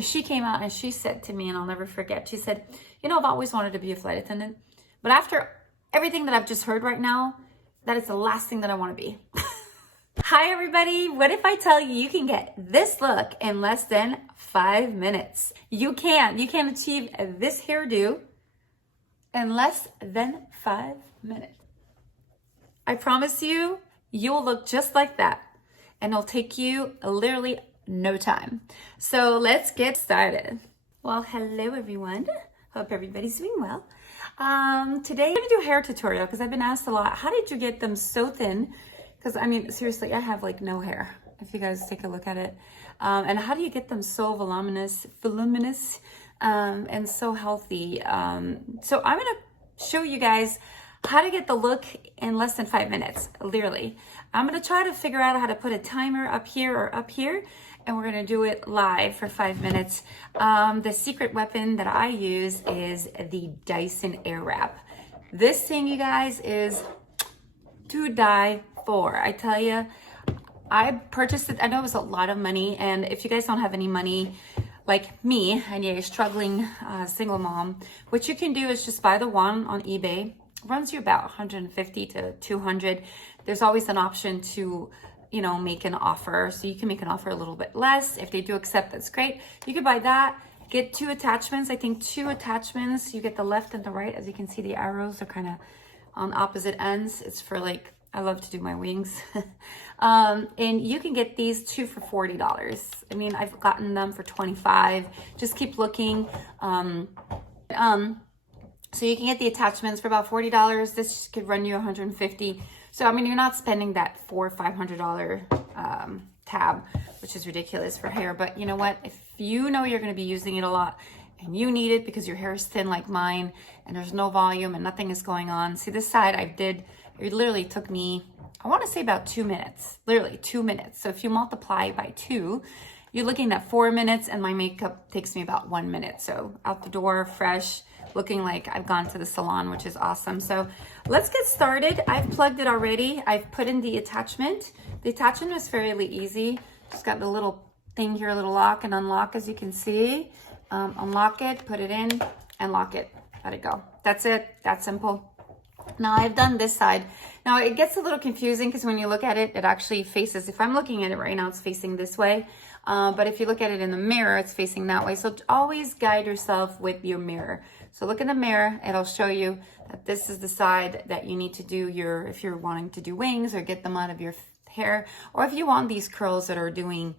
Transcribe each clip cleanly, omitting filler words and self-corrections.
she came out and she said to me, and I'll never forget, she said, you know, I've always wanted to be a flight attendant, but after everything that I've just heard right now, that is the last thing that I want to be. Hi everybody, what if I tell you you can get this look in less than 5 minutes? You can achieve this hairdo in less than 5 minutes. I promise you, you'll look just like that, and it'll take you literally no time. So let's get started. Well, hello everyone. Hope everybody's doing well. Today I'm gonna do a hair tutorial because I've been asked a lot, how did you get them so thin? Because I mean, seriously, I have like no hair, if you guys take a look at it. And how do you get them so voluminous, and so healthy? So I'm gonna show you guys how to get the look in less than 5 minutes, literally. I'm gonna try to figure out how to put a timer up here or up here, and we're gonna do it live for 5 minutes. The secret weapon that I use is the Dyson Airwrap. This thing, you guys, is to die for. I tell you, I purchased it. I know it was a lot of money, and if you guys don't have any money like me and you're a struggling single mom, what you can do is just buy the one on eBay. It runs you about 150 to 200. There's always an option to, you know, make an offer, so you can make an offer a little bit less. If they do accept, that's great. You could buy that, get 2 attachments. I think 2 attachments. You get the left and the right. As you can see, the arrows are kind of on opposite ends. It's for, like, I love to do my wings. And you can get these 2 for $40. I mean, I've gotten them for $25. Just keep looking. So you can get the attachments for about $40. This could run you $150. So, I mean, you're not spending that $400 or $500 tab, which is ridiculous for hair. But you know what? If you know you're going to be using it a lot and you need it because your hair is thin like mine and there's no volume and nothing is going on. See, this side it literally took me, I want to say about 2 minutes, literally 2 minutes. So if you multiply by 2, you're looking at 4 minutes, and my makeup takes me about 1 minute. So out the door, fresh, looking like I've gone to the salon, which is awesome. So let's get started. I've plugged it already. I've put in the attachment. The attachment was fairly easy. Just got the little thing here, a little lock and unlock, as you can see. Unlock it, put it in, and lock it. Let it go. That's it. That's simple. Now I've done this side. Now it gets a little confusing because when you look at it, it actually faces, if I'm looking at it right now, it's facing this way. But if you look at it in the mirror, it's facing that way. So always guide yourself with your mirror. So look in the mirror, it'll show you that this is the side that you need to do if you're wanting to do wings or get them out of your hair, or if you want these curls that are doing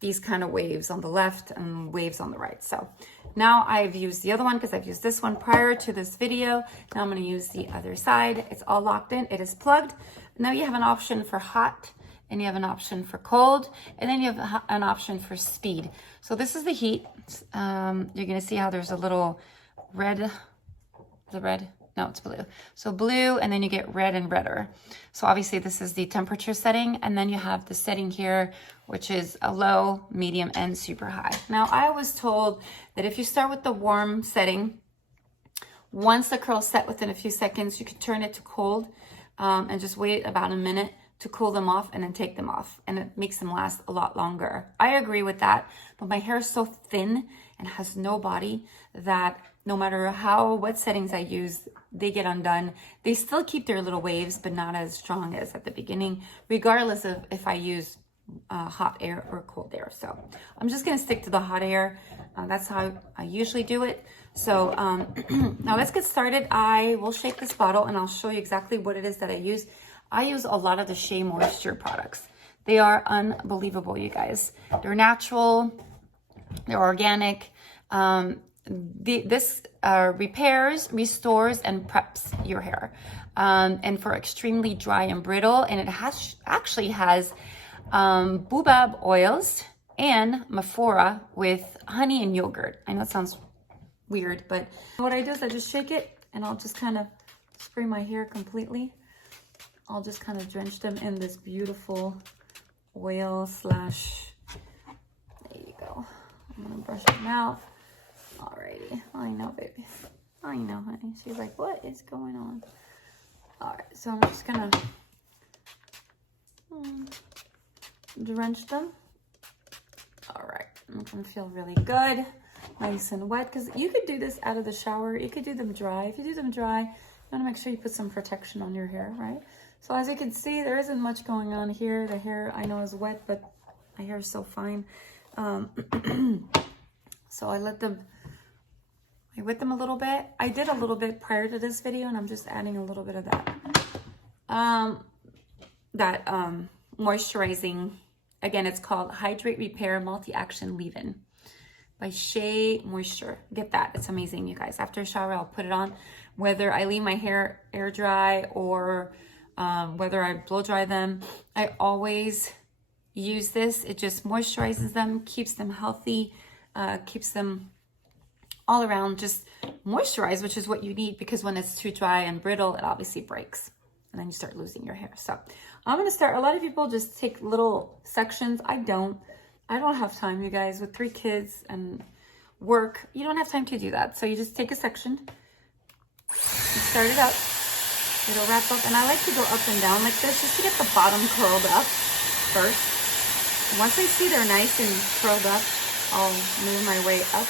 these kind of waves on the left and waves on the right. So now I've used the other one because I've used this one prior to this video. Now I'm going to use the other side. It's all locked in. It is plugged. Now you have an option for hot, and you have an option for cold, and then you have an option for speed. So this is the heat. You're going to see how there's a little red, no, it's blue. So blue, and then you get red and redder. So obviously this is the temperature setting, and then you have the setting here, which is a low, medium, and super high. Now I was told that if you start with the warm setting, once the curl's set within a few seconds, you could turn it to cold and just wait about a minute to cool them off and then take them off, and it makes them last a lot longer. I agree with that, but my hair is so thin and has no body that no matter what settings I use, they get undone. They still keep their little waves, but not as strong as at the beginning, regardless of if I use hot air or cold air. So I'm just gonna stick to the hot air. That's how I usually do it. So now let's get started. I will shake this bottle and I'll show you exactly what it is that I use. I use a lot of the Shea Moisture products. They are unbelievable, you guys. They're natural, they're organic. This repairs, restores, and preps your hair. And for extremely dry and brittle, and it actually has boobab oils and maphora with honey and yogurt. I know it sounds weird, but what I do is I just shake it, and I'll just kind of spray my hair completely. I'll just kind of drench them in this beautiful oil slash, there you go. I'm gonna brush them out. Alrighty, I know, baby. I know, honey. She's like, what is going on? All right, so I'm just gonna drench them. All right, Make them feel really good, nice and wet. Because you could do this out of the shower. You could do them dry. If you do them dry, you want to make sure you put some protection on your hair, right? So as you can see, there isn't much going on here. The hair I know is wet, but my hair is so fine. So I wet them a little bit. I did a little bit prior to this video, and I'm just adding a little bit of that. Moisturizing. Again, it's called Hydrate Repair Multi-Action Leave-In by Shea Moisture. Get that. It's amazing, you guys. After a shower, I'll put it on. Whether I leave my hair air dry or whether I blow dry them, I always use this. It just moisturizes them, keeps them healthy, keeps them all around just moisturized, which is what you need, because when it's too dry and brittle, it obviously breaks. And then you start losing your hair. So I'm going to start. A lot of people just take little sections. I don't have time, you guys. With 3 kids and work, you don't have time to do that. So you just take a section, you start it up, it'll wrap up. And I like to go up and down like this just to get the bottom curled up first. Once I see they're nice and curled up, I'll move my way up.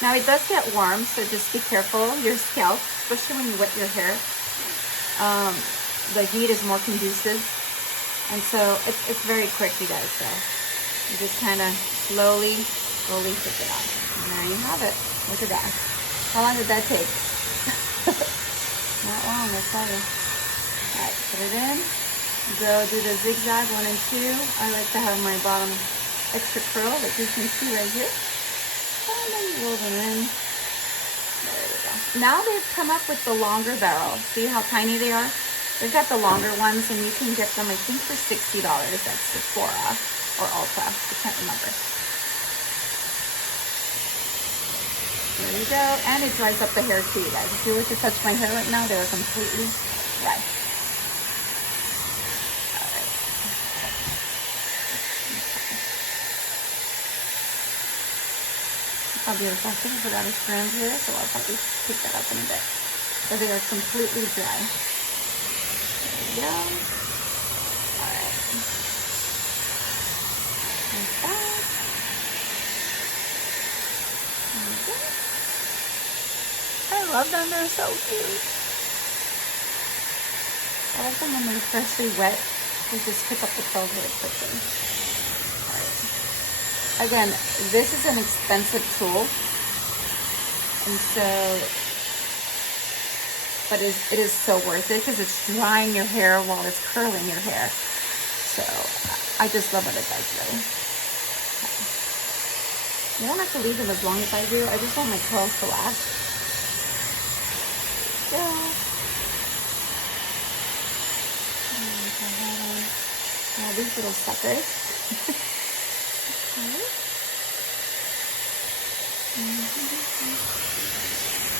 Now it does get warm, so just be careful. Your scalp, especially when you wet your hair, the heat is more conducive, and so it's very quick, you guys. So you just kind of slowly take it out, and there you have it. Look at that. How long did that take? Not long, I tell you. All right, put it in. Go do the zigzag 1 and 2. I like to have my bottom extra curl, like you can see right here. And then roll them in. There we go. Now they've come up with the longer barrel. See how tiny they are? They've got the longer ones, and you can get them, I think, for $60. That's Sephora or Ulta. I can't remember. There you go. And it dries up the hair too, you guys. If you were to touch my hair right now, they are completely dry. How beautiful. I think I forgot a strand here, so I'll probably pick that up in a bit. So they are completely dry. There we go. Alright. Like that. Okay. I love them, they're so cute. I like them when they're freshly wet. They just pick up the curls really quickly. Again, this is an expensive tool, and so, but it is so worth it because it's drying your hair while it's curling your hair. So I just love what it does, really. You don't have to leave them as long as I do. I just want my curls to last. There we go. Now these little suckers.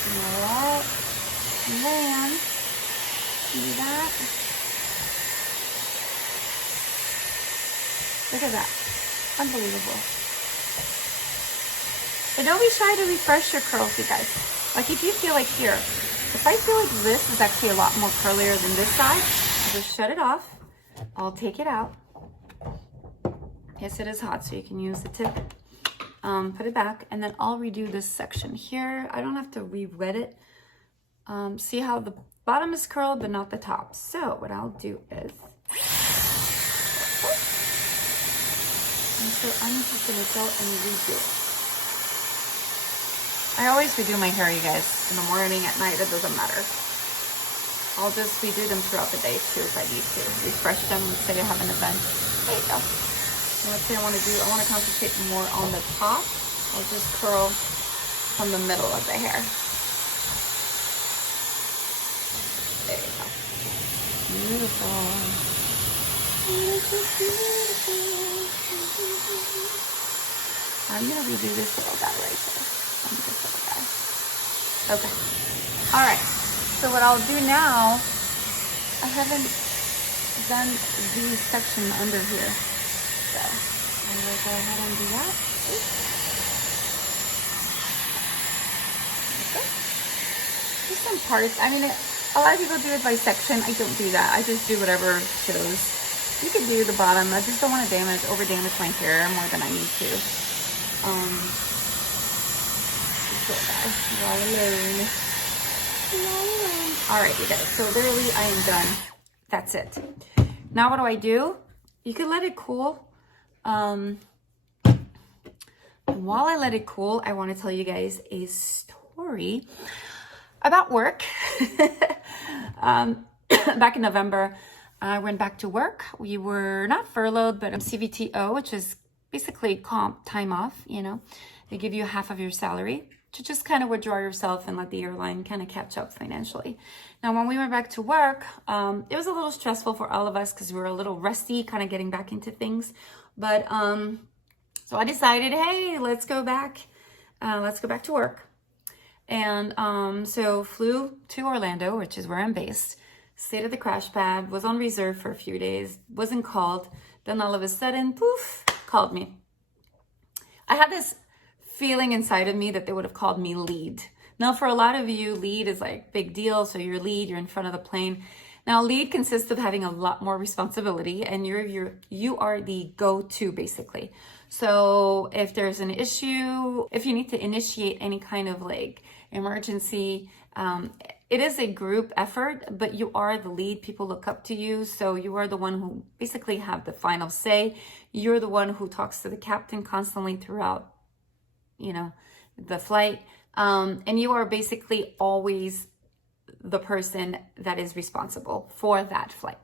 Alright, and then see that? Look at that, unbelievable. And don't be shy to refresh your curls, you guys. Like if you feel like here, if I feel like this is actually a lot more curlier than this side, I'll just shut it off. I'll take it out. Yes, it is hot, so you can use the tip. Put it back, and then I'll redo this section here. I don't have to re-wet it. See how the bottom is curled, but not the top. So what I'll do is, and so I'm just gonna go and redo it. I always redo my hair, you guys, in the morning, at night, it doesn't matter. I'll just redo them throughout the day too if I need to. Refresh them, let's say I have an event. There you go. Let's say I want to concentrate more on the top. I'll just curl from the middle of the hair. There you go. Beautiful. Beautiful. I'm going to redo this little guy right there. This little guy. Okay. All right. So what I'll do now, I haven't done the section under here. So I will go ahead and do that. Okay. Just some parts. I mean, a lot of people do it by section. I don't do that. I just do whatever shows You could do the bottom. I just don't want to over damage my hair more than I need to. Alright, you guys. So literally, I am done. That's it. Now what do? You could let it cool. And while I let it cool, I want to tell you guys a story about work. Back in November, I went back to work. We were not furloughed, but CVTO, which is basically comp time off, you know. They give you half of your salary to just kind of withdraw yourself and let the airline kind of catch up financially. Now, when we went back to work, it was a little stressful for all of us because we were a little rusty, kind of getting back into things. But so I decided, hey, let's go back to work. And so flew to Orlando, which is where I'm based, stayed at the crash pad, was on reserve for a few days, wasn't called. Then all of a sudden, poof, called me. I had this feeling inside of me that they would have called me lead. Now, for a lot of you, lead is like big deal. So you're lead, you're in front of the plane. Now, lead consists of having a lot more responsibility, and you are the go-to basically. So if there's an issue, if you need to initiate any kind of like emergency, it is a group effort, but you are the lead. People look up to you. So you are the one who basically have the final say. You're the one who talks to the captain constantly throughout, you know, the flight. And you are basically always the person that is responsible for that flight.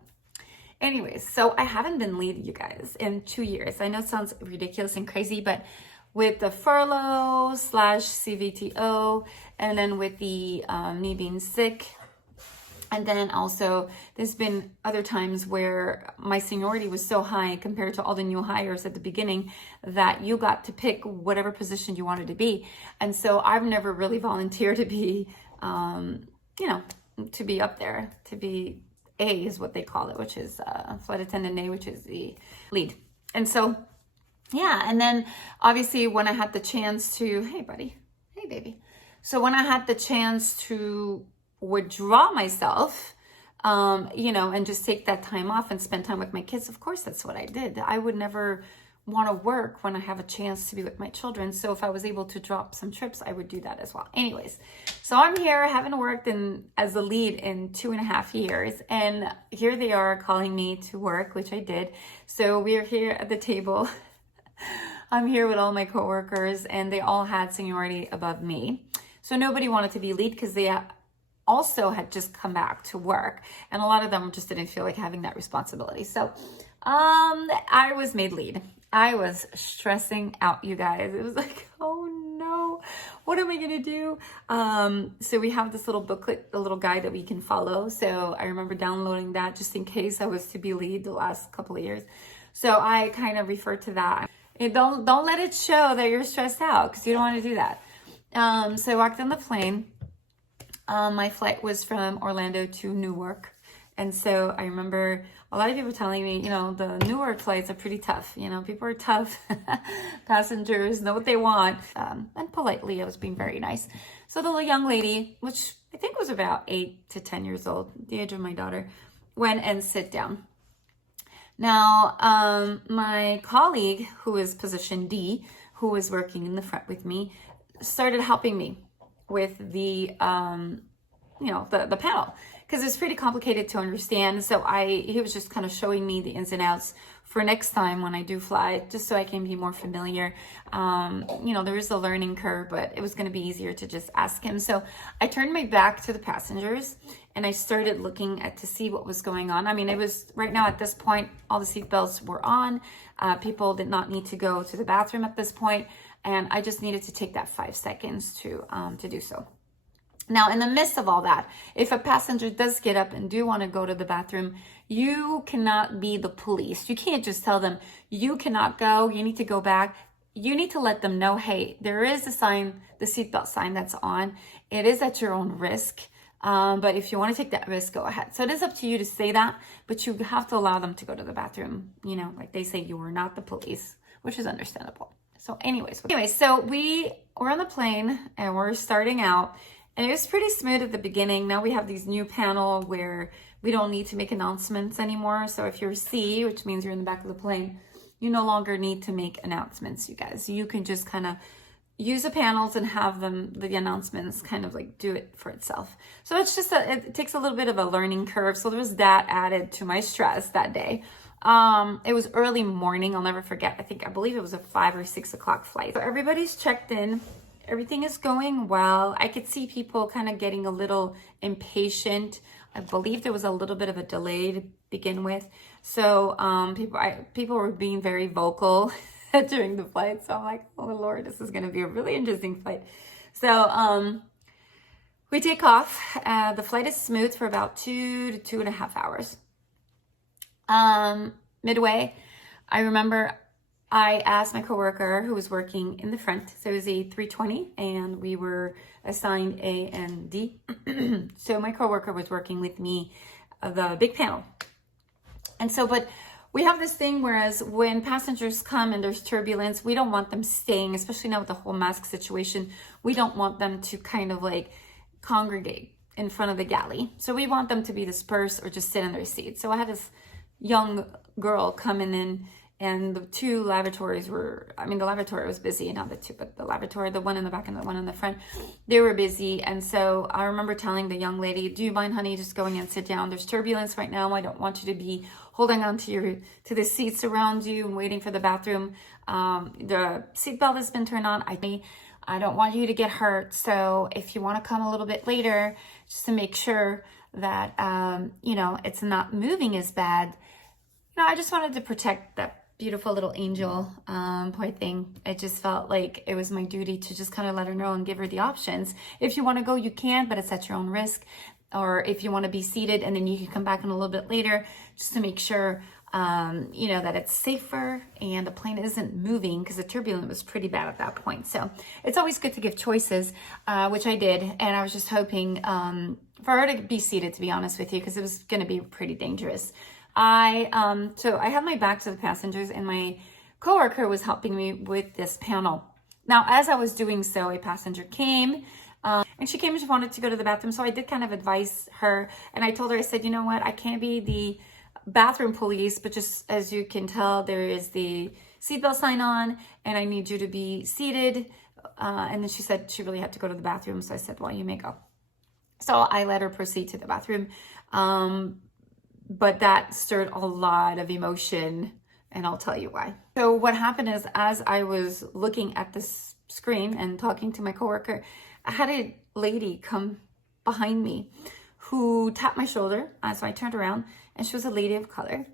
Anyways, so I haven't been lead, you guys, in 2 years. I know it sounds ridiculous and crazy, but with the furlough / CVTO, and then with the me being sick, and then also there's been other times where my seniority was so high compared to all the new hires at the beginning that you got to pick whatever position you wanted to be. And so I've never really volunteered to be, you know, to be up there, to be A is what they call it, which is flight attendant A, which is the lead. And so, yeah. And then obviously when I had the chance to, hey buddy, hey baby. So when I had the chance to withdraw myself, you know, and just take that time off and spend time with my kids, of course, that's what I did. I would never want to work when I have a chance to be with my children. So if I was able to drop some trips, I would do that as well. Anyways, so I'm here, haven't worked as a lead in 2.5 years. And here they are calling me to work, which I did. So we're here at the table. I'm here with all my coworkers, and they all had seniority above me. So nobody wanted to be lead because they also had just come back to work. And a lot of them just didn't feel like having that responsibility. So I was made lead. I was stressing out, you guys. It was like, oh no, what am I gonna do? So we have this little booklet, a little guide that we can follow. So I remember downloading that just in case I was to be lead the last couple of years. So I kind of refer to that. And don't let it show that you're stressed out, because you don't want to do that. So I walked on the plane. My flight was from Orlando to Newark. And so I remember a lot of people telling me, you know, the Newark flights are pretty tough. You know, people are tough. Passengers know what they want. And politely, I was being very nice. So the little young lady, which I think was about 8 to 10 years old, the age of my daughter, went and sit down. Now, my colleague, who is position D, who was working in the front with me, started helping me with the, you know, the panel, because it's pretty complicated to understand. So he was just kind of showing me the ins and outs for next time when I do fly, just so I can be more familiar. You know, there is a learning curve, but it was going to be easier to just ask him. So I turned my back to the passengers and I started looking to see what was going on. I mean, it was right now at this point, all the seatbelts were on. People did not need to go to the bathroom at this point, and I just needed to take that 5 seconds to do so. Now, in the midst of all that, if a passenger does get up and do want to go to the bathroom, you cannot be the police. You can't just tell them, you cannot go, you need to go back. You need to let them know, hey, there is a sign, the seatbelt sign that's on. It is at your own risk. But if you want to take that risk, go ahead. So it is up to you to say that, but you have to allow them to go to the bathroom. You know, like they say, you are not the police, which is understandable. So anyways, so we were on the plane and we're starting out. And it was pretty smooth at the beginning. Now we have these new panel where we don't need to make announcements anymore. So if you're C, which means you're in the back of the plane, you no longer need to make announcements, you guys. You can just kind of use the panels and have them, the announcements kind of like do it for itself. So it's just, it takes a little bit of a learning curve. So there was that added to my stress that day. It was early morning. I'll never forget. I believe it was a 5 or 6 o'clock flight. So everybody's checked in. Everything is going well. I could see people kind of getting a little impatient. I believe there was a little bit of a delay to begin with. So people were being very vocal during the flight. So I'm like, oh Lord, this is going to be a really interesting flight. So we take off. The flight is smooth for about 2 to 2.5 hours. Midway, I remember I asked my coworker who was working in the front, so it was a 320, and we were assigned A and D. So my coworker was working with me, the big panel. And so, but we have this thing, whereas when passengers come and there's turbulence, we don't want them staying, especially now with the whole mask situation. We don't want them to kind of like congregate in front of the galley. So we want them to be dispersed or just sit in their seats. So I had this young girl coming in, and the two lavatories were, the lavatory was busy, not the two, but the lavatory, the one in the back and the one in the front, they were busy. And so I remember telling the young lady, do you mind, honey, just going and sit down? There's turbulence right now. I don't want you to be holding on to the seats around you and waiting for the bathroom. The seatbelt has been turned on. I don't want you to get hurt. So if you want to come a little bit later, just to make sure that, it's not moving as bad. I just wanted to protect that beautiful little angel, poor thing. I just felt like it was my duty to just kind of let her know and give her the options. If you want to go, you can, but it's at your own risk. Or if you want to be seated and then you can come back in a little bit later, just to make sure, that it's safer and the plane isn't moving, because the turbulence was pretty bad at that point. So it's always good to give choices, which I did. And I was just hoping for her to be seated, to be honest with you, because it was going to be pretty dangerous. So I had my back to the passengers, and my coworker was helping me with this panel. Now, as I was doing so, a passenger came, and she came and she wanted to go to the bathroom. So I did kind of advise her, and I told her, I said, you know what, I can't be the bathroom police, but just as you can tell, there is the seatbelt sign on, and I need you to be seated. And then she said she really had to go to the bathroom. So I said, well, you may go. So I let her proceed to the bathroom. But that stirred a lot of emotion, and I'll tell you why. So what happened is, as I was looking at this screen and talking to my coworker, I had a lady come behind me who tapped my shoulder. So I turned around, and she was a lady of color.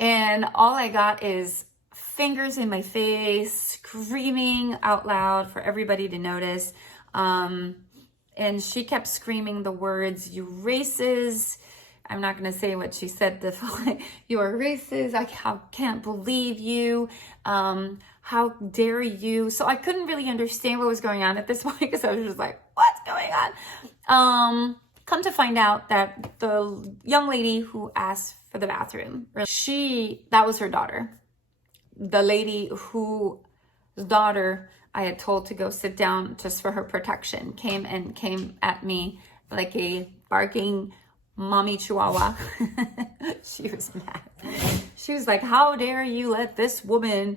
And all I got is fingers in my face, screaming out loud for everybody to notice. And she kept screaming the words, "You racist." I'm not going to say what she said. You are racist. I can't believe you. How dare you? So I couldn't really understand what was going on at this point, because I was just like, what's going on? Come to find out that the young lady who asked for the bathroom, that was her daughter. The lady whose daughter I had told to go sit down just for her protection came at me like a barking mommy chihuahua. She was mad. She was like, how dare you let this woman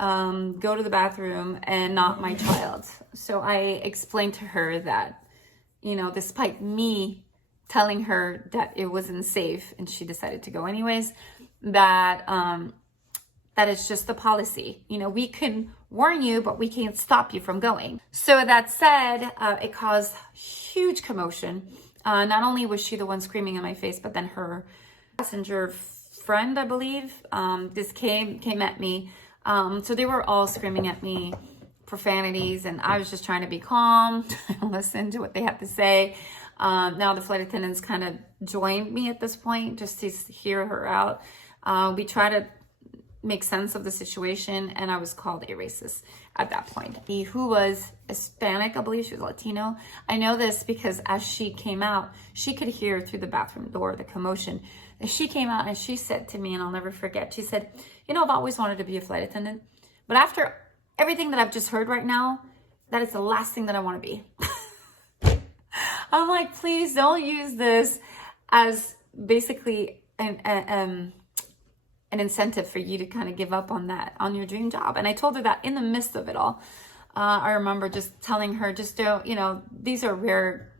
go to the bathroom and not my child? So I explained to her that, despite me telling her that it wasn't safe and she decided to go anyways, that it's just the policy. We can warn you, but we can't stop you from going. So that said, it caused huge commotion. Not only was she the one screaming in my face, but then her passenger friend, I believe, this came at me. So they were all screaming at me profanities, and I was just trying to be calm and listen to what they had to say. Now the flight attendants kind of joined me at this point just to hear her out. We tried to make sense of the situation, and I was called a racist at that point. Who was Hispanic, I believe she was Latino. I know this because as she came out, she could hear through the bathroom door the commotion. And she came out and she said to me, and I'll never forget, she said, I've always wanted to be a flight attendant, but after everything that I've just heard right now, that is the last thing that I want to be. I'm like, please don't use this as basically an incentive for you to kind of give up on your dream job. And I told her that in the midst of it all. I remember just telling her, just don't, these are rare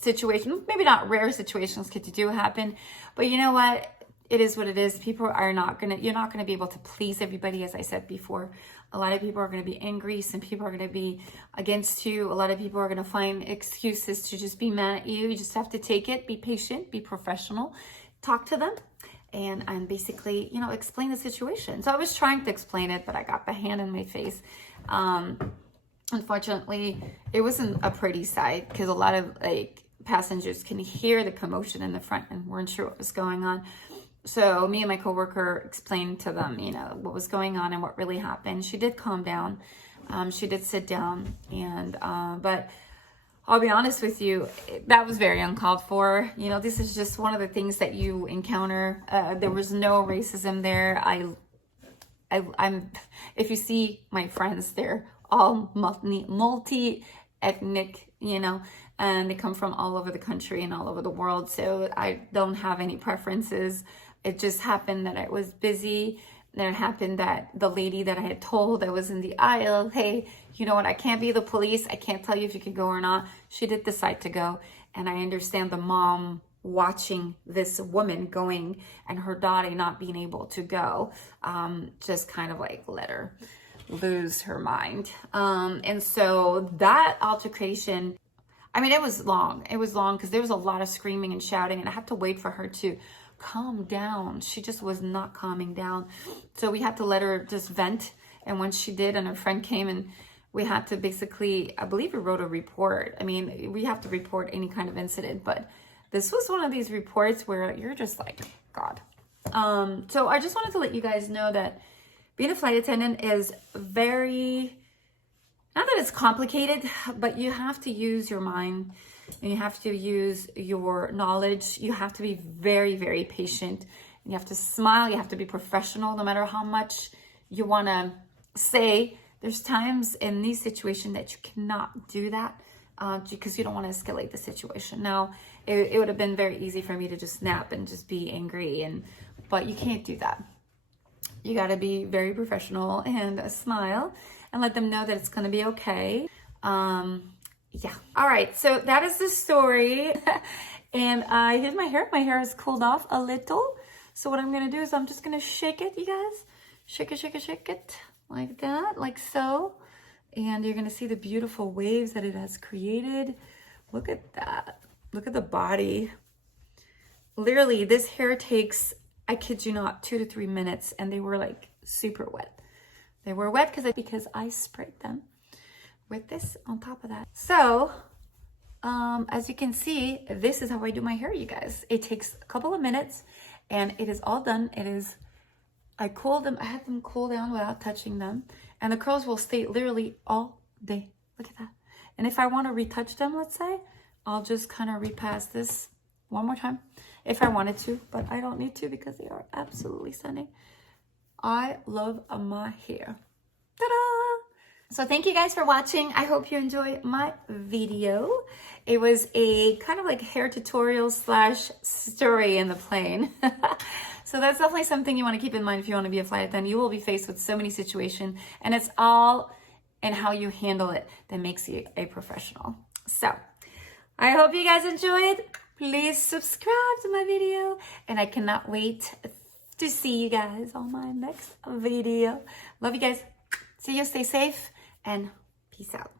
situations, maybe not rare situations because do happen, but you know what? It is what it is. People are you're not gonna be able to please everybody. As I said before, a lot of people are gonna be angry. Some people are gonna be against you. A lot of people are gonna find excuses to just be mad at you. You just have to take it, be patient, be professional, talk to them, and basically, explain the situation. So I was trying to explain it, but I got the hand in my face. Unfortunately, it wasn't a pretty sight because a lot of passengers can hear the commotion in the front and weren't sure what was going on. So me and my coworker explained to them, what was going on and what really happened. She did calm down. She did sit down, but I'll be honest with you, that was very uncalled for. This is just one of the things that you encounter. There was no racism there. I'm if you see my friends, they're all multi-ethnic, and they come from all over the country and all over the world. So I don't have any preferences. It just happened that I was busy. Then it happened that the lady that I had told that was in the aisle, hey, you know what, I can't be the police. I can't tell you if you can go or not. She did decide to go. And I understand the mom watching this woman going and her daughter not being able to go, just kind of let her lose her mind. And so that altercation, it was long. It was long because there was a lot of screaming and shouting, and I had to wait for her to calm down. She just was not calming down. So we had to let her just vent. And when she did, and her friend came, and we had to basically, I believe we wrote a report. We have to report any kind of incident, but this was one of these reports where you're just like, God. So I just wanted to let you guys know that being a flight attendant is very, not that it's complicated, but you have to use your mind and you have to use your knowledge. You have to be very, very patient. You have to smile. You have to be professional no matter how much you want to say. There's times in these situations that you cannot do that because you don't want to escalate the situation. Now, it would have been very easy for me to just snap and just be angry, but you can't do that. You got to be very professional and smile and let them know that it's going to be okay. Yeah. All right. So that is the story. And here's my hair. My hair has cooled off a little. So what I'm going to do is I'm just going to shake it, you guys. Shake it, shake it, shake it. Like that, like so. And you're going to see the beautiful waves that it has created. Look at that. Look at the body. Literally, this hair takes, I kid you not, 2 to 3 minutes. And they were super wet. They were wet because I sprayed them with this on top of that. So, as you can see, this is how I do my hair, you guys. It takes a couple of minutes and it is all done. I cooled them, I had them cool down without touching them. And the curls will stay literally all day. Look at that. And if I want to retouch them, let's say, I'll just kind of repass this one more time if I wanted to, but I don't need to because they are absolutely stunning. I love my hair. Ta-da! So thank you guys for watching. I hope you enjoyed my video. It was a kind of hair tutorial / story in the plane. So that's definitely something you want to keep in mind if you want to be a flight attendant. You will be faced with so many situations, and it's all in how you handle it that makes you a professional. So I hope you guys enjoyed. Please subscribe to my video, and I cannot wait to see you guys on my next video. Love you guys. See you. Stay safe. And peace out.